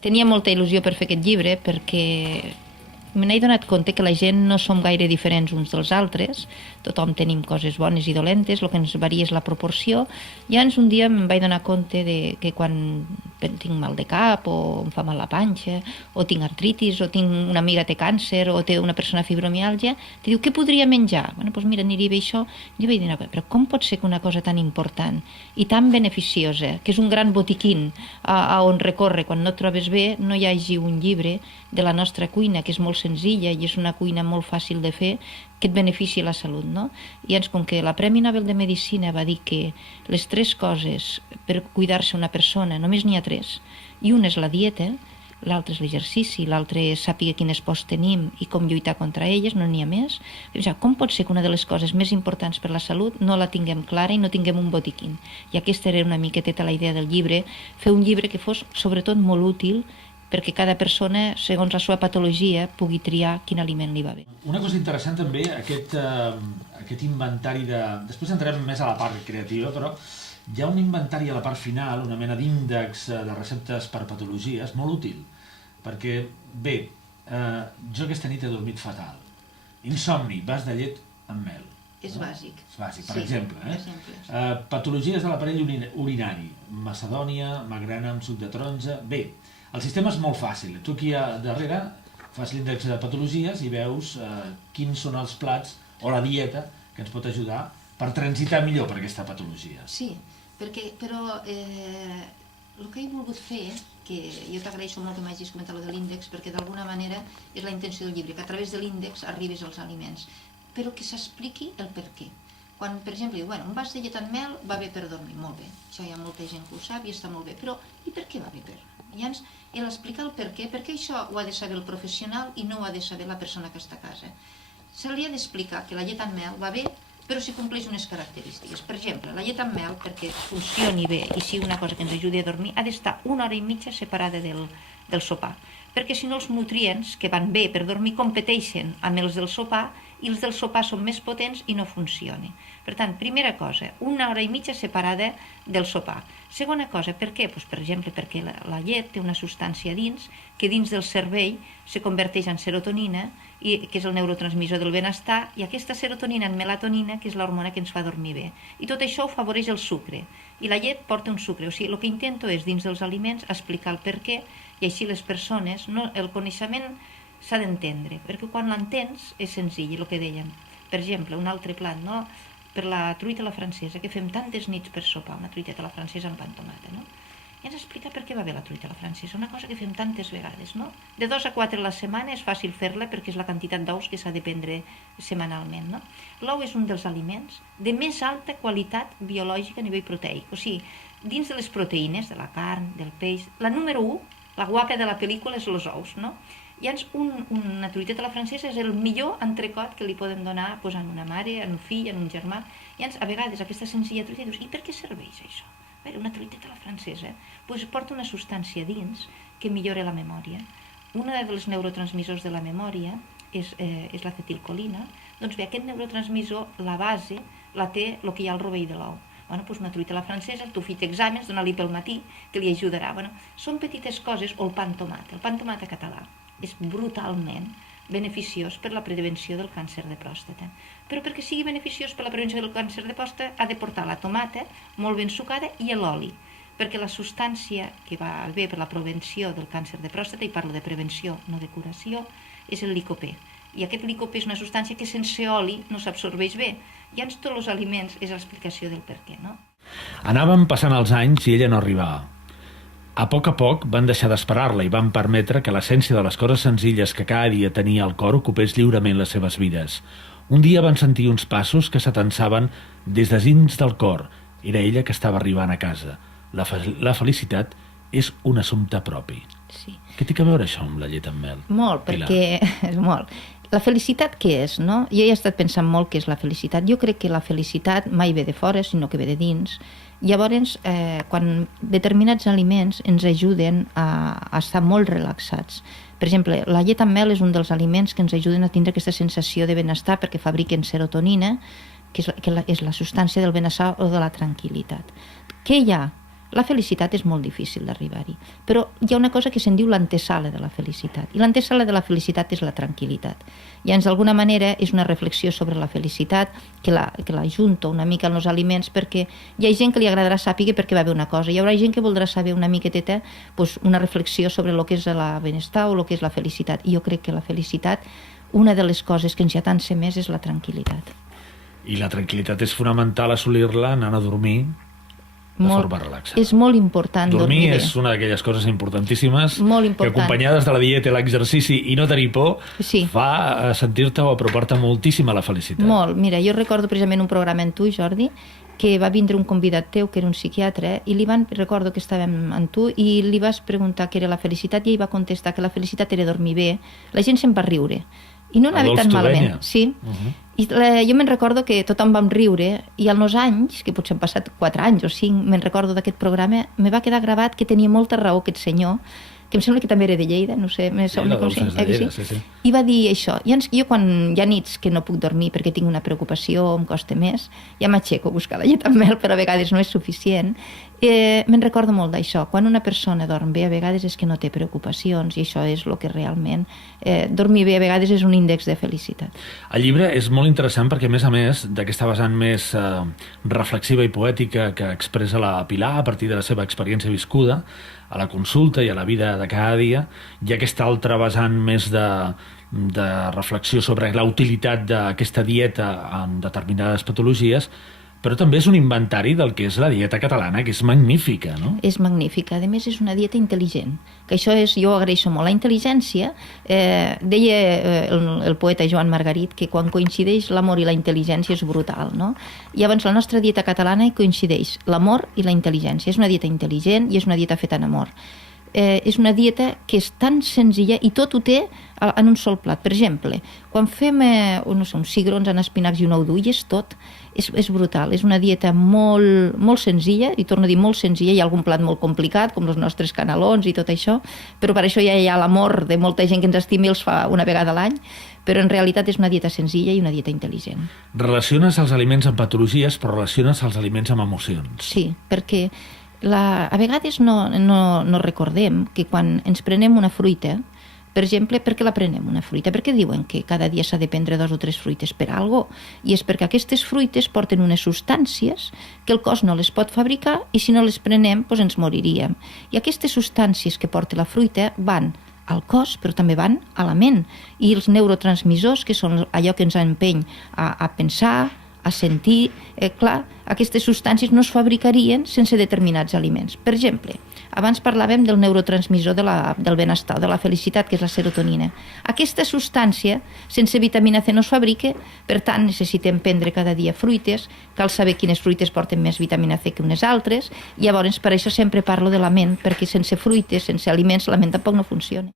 Tenia molta il·lusió per fer aquest llibre perquè me n'he donat compte que la gent no som gaire diferents uns dels altres, tothom tenim coses bones i dolentes, el que ens varia és la proporció. Llavors un dia em vaig donar compte que quan tinc mal de cap o em fa mal la panxa o tinc artritis o tinc una amiga té càncer o té una persona fibromiàlgia, te diu, què podria menjar? Bueno, doncs mira, aniria bé això. Jo vaig dir, però com pot ser que una cosa tan important i tan beneficiosa, que és un gran botiquín a on recórrer quan no et trobes bé, no hi hagi un llibre de la nostra cuina, que és molt senzilla i és una cuina molt fàcil de fer, que et beneficia la salut, no? I llavors, com que la Premi Nobel de Medicina va dir que les 3 coses per cuidar-se una persona, només n'hi ha 3, i una és la dieta, l'altre és l'exercici, l'altre és saber quines pors tenim i com lluitar contra elles, no n'hi ha més. Com pot ser que una de les coses més importants per la salut no la tinguem clara i no tinguem un botiquín? I aquesta era una miqueteta la idea del llibre, fer un llibre que fos sobretot molt útil perquè cada persona, segons la seva patologia, pugui triar quin aliment li va bé. Una cosa interessant també, aquest inventari de... Després entrem més a la part creativa, però hi ha un inventari a la part final, una mena d'índex de receptes per patologies, molt útil, perquè, bé, jo aquesta nit he dormit fatal. Insomni, vas de llet amb mel. És bàsic. És bàsic, per exemple. Patologies de l'aparell urinari, macedònia, magrana amb suc de taronja... Bé, el sistema és molt fàcil. Tu aquí a darrere fas l'índex de patologies i veus quins són els plats o la dieta que ens pot ajudar per transitar millor per aquesta patologia. Sí, però el que he volgut fer, que jo t'agraeixo molt que m'hagis comentat de l'índex, perquè d'alguna manera és la intenció del llibre, que a través de l'índex arribis als aliments, però que s'expliqui el per què. Quan, per exemple, diu, un vas de llet amb mel va bé per dormir, molt bé, això hi ha molta gent que ho sap i està molt bé, però i per què va bé per dormir? Llavors, ell explica el per què, perquè això ho ha de saber el professional i no ho ha de saber la persona que està a casa. Se li ha d'explicar que la llet amb mel va bé, però si compleix unes característiques. Per exemple, la llet amb mel, perquè funcioni bé i sigui una cosa que ens ajudi a dormir, ha d'estar 1 hora i mitja separada del sopar, perquè si no els nutrients que van bé per dormir competeixen amb els del sopar i els del sopar són més potents i no funciona. Per tant, primera cosa, 1 hora i mitja separada del sopar. Segona cosa, per què? Per exemple, perquè la llet té una substància dins que dins del cervell se converteix en serotonina, que és el neurotransmissor del benestar, i aquesta serotonina en melatonina, que és l'hormona que ens fa dormir bé. I tot això ho favoreix el sucre. I la llet porta un sucre. O sigui, el que intento és, dins dels aliments, explicar el per què, i així les persones, el coneixement s'ha d'entendre, perquè quan l'entens és senzill, el que dèiem. Per exemple, un altre plat, no? Per la truita a la francesa, que fem tantes nits per sopar, una truiteta a la francesa amb pa amb tomata, no? I ens explica per què va bé la truita a la francesa, una cosa que fem tantes vegades, no? De 2 a 4 a la setmana és fàcil fer-la perquè és la quantitat d'ous que s'ha de prendre setmanalment, no? L'ou és un dels aliments de més alta qualitat biològica a nivell proteic, o sigui, dins de les proteïnes, de la carn, del peix, la número 1, la guapa de la pel·lícula és els ous, no? Llavors, una truiteta a la francesa és el millor entrecot que li podem donar a una mare, a un fill, a un germà. Llavors, a vegades, aquesta senzilla truita, dius, i per què serveix això? Una truiteta a la francesa porta una substància dins que millora la memòria. Un dels neurotransmissors de la memòria és l'acetilcolina. Doncs bé, aquest neurotransmissor, la base, la té el que hi ha al rovell de l'ou. Una truita a la francesa, el teu fill té exàmens, dona-li pel matí, que li ajudarà. Són petites coses, o el pa amb tomata. El pa amb tomata català és brutalment beneficiós per la prevenció del càncer de pròstata. Però perquè sigui beneficiós per la prevenció del càncer de pròstata ha de portar la tomata molt ben sucada i l'oli, perquè la substància que va bé per la prevenció del càncer de pròstata, i parlo de prevenció, no de curació, és el licopè. I aquest licopè és una substància que sense oli no s'absorbeix bé. I en tots els aliments és l'explicació del per què, no? Anàvem passant els anys i ella no arribava. A poc van deixar d'esperar-la i van permetre que l'essència de les coses senzilles que cada dia tenia al cor ocupés lliurement les seves vides. Un dia van sentir uns passos que s'atansaven des de dins del cor. Era ella que estava arribant a casa. La felicitat és un assumpte propi. Sí. Què té a veure això amb la llet amb mel? Molt, perquè... molt. La felicitat què és, no? Jo he estat pensant molt què és la felicitat. Jo crec que la felicitat mai ve de fora, sinó que ve de dins. Llavors, quan determinats aliments ens ajuden a estar molt relaxats. Per exemple, la llet amb mel és un dels aliments que ens ajuden a tindre aquesta sensació de benestar perquè fabriquen serotonina, que és la substància del benestar o de la tranquil·litat. Què hi ha La felicitat és molt difícil d'arribar-hi, però hi ha una cosa que se'n diu l'antesala de la felicitat, i l'antesala de la felicitat és la tranquil·litat. Llavors, d'alguna manera, és una reflexió sobre la felicitat que la junto una mica en els aliments, perquè hi ha gent que li agradarà saber perquè va bé una cosa, hi haurà gent que voldrà saber una miqueteta una reflexió sobre el que és el benestar o el que és la felicitat, i jo crec que la felicitat, una de les coses que ens hi atansa més és la tranquil·litat. I la tranquil·litat és fonamental assolir-la anant a dormir de forma relaxada. És molt important dormir bé. És una d'aquelles coses importantíssimes molt important. que acompanyades de la dieta i l'exercici i no tenir por fa sentir-te o apropar-te moltíssim a la felicitat. Molt. Mira, jo recordo precisament un programa amb tu, Jordi, que va vindre un convidat teu que era un psiquiatre i recordo que estàvem amb tu i li vas preguntar què era la felicitat i ell va contestar que la felicitat era dormir bé. La gent se'n va riure i no anava tan malament. Sí. I jo me'n recordo que tothom vam riure i als nos anys, que potser han passat 4 anys o 5, me'n recordo d'aquest programa, me va quedar gravat que tenia molta raó aquest senyor, que em sembla que també era de Lleida, no sé, la Dolça és de Lleida, sí. I va dir això. Jo quan hi ha nits que no puc dormir perquè tinc una preocupació, em costa més, ja m'aixeco a buscar la llet amb mel, però a vegades no és suficient. Me'n recordo molt d'això. Quan una persona dorm bé, a vegades és que no té preocupacions, i això és el que realment... dormir bé a vegades és un índex de felicitat. El llibre és molt interessant perquè, a més, d'aquesta vessant més reflexiva i poètica que expressa la Pilar a partir de la seva experiència viscuda, a la consulta i a la vida de cada dia, hi ha aquesta altra vessant més de reflexió sobre la utilitat d'aquesta dieta en determinades patologies, però també és un inventari del que és la dieta catalana, que és magnífica, no? És magnífica. A més, és una dieta intel·ligent, que això és, jo agraeixo molt. La intel·ligència, deia el poeta Joan Margarit, que quan coincideix l'amor i la intel·ligència és brutal, no? I llavors la nostra dieta catalana hi coincideix l'amor i la intel·ligència. És una dieta intel·ligent i és una dieta feta en amor. És una dieta que és tan senzilla i tot ho té en un sol plat. Per exemple, quan fem uns cigrons en espinacs i un ou dur, i és tot, és brutal. És una dieta molt, molt senzilla, i torno a dir molt senzilla, hi ha algun plat molt complicat, com els nostres canelons i tot això, però per això ja hi ha l'amor de molta gent que ens estima i els fa una vegada a l'any, però en realitat és una dieta senzilla i una dieta intel·ligent. Relaciones els aliments amb patologies, però relaciones els aliments amb emocions. Sí, perquè a vegades no recordem que quan ens prenem una fruita, per exemple, per què la prenem una fruita? Perquè diuen que cada dia s'ha de prendre 2 o 3 fruites per alguna cosa, i és perquè aquestes fruites porten unes substàncies que el cos no les pot fabricar i si no les prenem doncs ens moriríem. I aquestes substàncies que porta la fruita van al cos, però també van a la ment, i els neurotransmissors, que són allò que ens empeny a pensar, a sentir, clar, aquestes substàncies no es fabricarien sense determinats aliments. Per exemple, abans parlàvem del neurotransmissor del benestar, de la felicitat, que és la serotonina. Aquesta substància, sense vitamina C no es fabrica, per tant necessitem prendre cada dia fruites, cal saber quines fruites porten més vitamina C que unes altres, i llavors per això sempre parlo de la ment, perquè sense fruites, sense aliments, la ment tampoc no funciona.